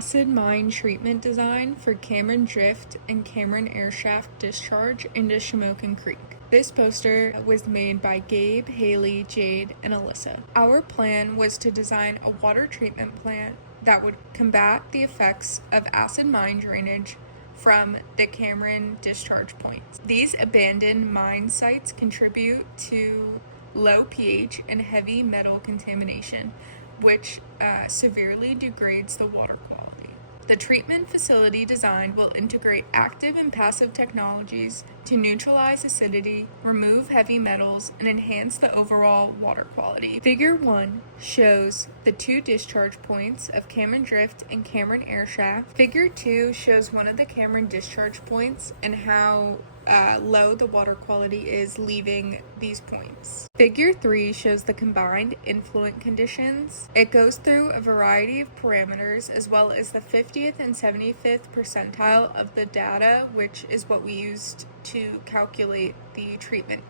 acid mine treatment design for Cameron Drift and Cameron Airshaft discharge into Shamokin Creek. This poster was made by Gabe, Haley, Jade, and Alyssa. Our plan was to design a water treatment plant that would combat the effects of acid mine drainage from the Cameron discharge points. These abandoned mine sites contribute to low pH and heavy metal contamination, which severely degrades the water quality. The treatment facility design will integrate active and passive technologies to neutralize acidity, remove heavy metals, and enhance the overall water quality. Figure 1 shows the 2 discharge points of Cameron Drift and Cameron Airshaft. Figure 2 shows one of the Cameron discharge points and how low the water quality is leaving these points. Figure 3 shows the combined influent conditions. It goes through a variety of parameters as well as the 50th and 75th percentile of the data, which is what we used to calculate the treatment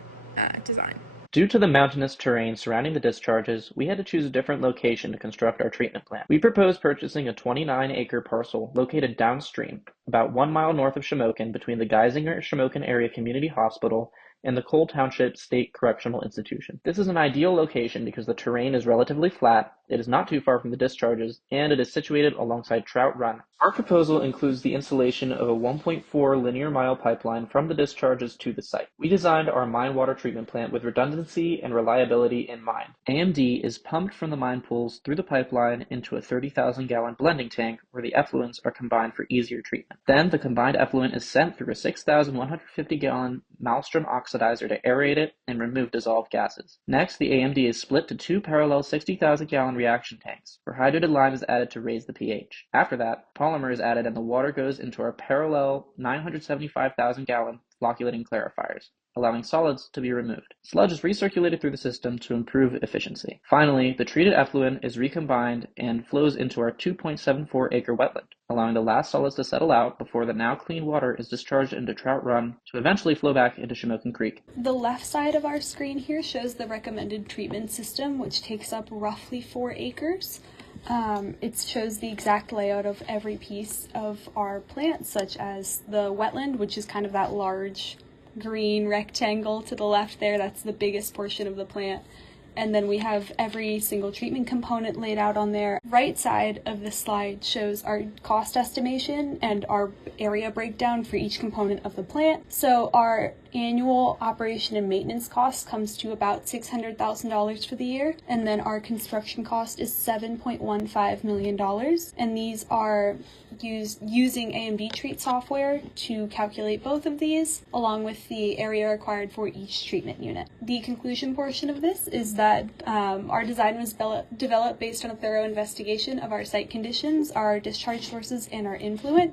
design. Due to the mountainous terrain surrounding the discharges, we had to choose a different location to construct our treatment plant. We proposed purchasing a 29-acre parcel located downstream, about 1 mile north of Shamokin, between the Geisinger-Shamokin Area Community Hospital and the Cole Township State Correctional Institution. This is an ideal location because the terrain is relatively flat, it is not too far from the discharges, and it is situated alongside Trout Run. Our proposal includes the installation of a 1.4 linear mile pipeline from the discharges to the site. We designed our mine water treatment plant with redundancy and reliability in mind. AMD is pumped from the mine pools through the pipeline into a 30,000-gallon blending tank where the effluents are combined for easier treatment. Then the combined effluent is sent through a 6,150-gallon Maelstrom oxidizer to aerate it and remove dissolved gases. Next, the AMD is split to 2 parallel 60,000-gallon reaction tanks, where hydrated lime is added to raise the pH. After that, polymer is added and the water goes into our parallel 975,000-gallon flocculating clarifiers, allowing solids to be removed. Sludge is recirculated through the system to improve efficiency. Finally, the treated effluent is recombined and flows into our 2.74-acre wetland, allowing the last solids to settle out before the now clean water is discharged into Trout Run to eventually flow back into Shamokin Creek. The left side of our screen here shows the recommended treatment system, which takes up roughly 4 acres. It shows the exact layout of every piece of our plant, such as the wetland, which is kind of that large green rectangle to the left there. That's the biggest portion of the plant. And then we have every single treatment component laid out on there. Right side of the slide shows our cost estimation and our area breakdown for each component of the plant. So our annual operation and maintenance cost comes to about $600,000 for the year, and then our construction cost is $7.15 million, and these are using AMD Treat software to calculate both of these, along with the area required for each treatment unit. The conclusion portion of this is that our design was developed based on a thorough investigation of our site conditions, our discharge sources, and our influent.